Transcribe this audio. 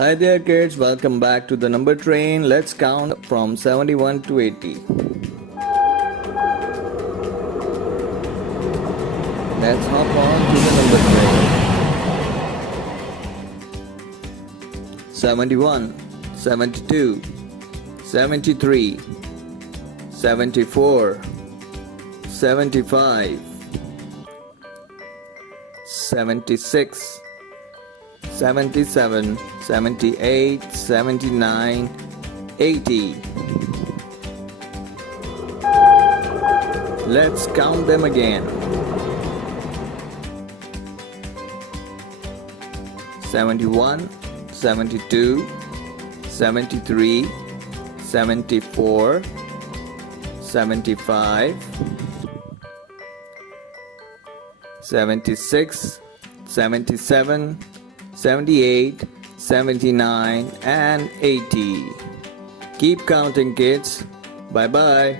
Hi there kids, welcome back to the number train. Let's count from 71 to 80. Let's hop on to the number train. 71, 72, 73, 74, 75, 76, 77, 78, 79, 80. Let's count them again. 71, 72, 73, 74, 75, 76, 77, 78, 79 and 80. Keep counting kids. Bye bye.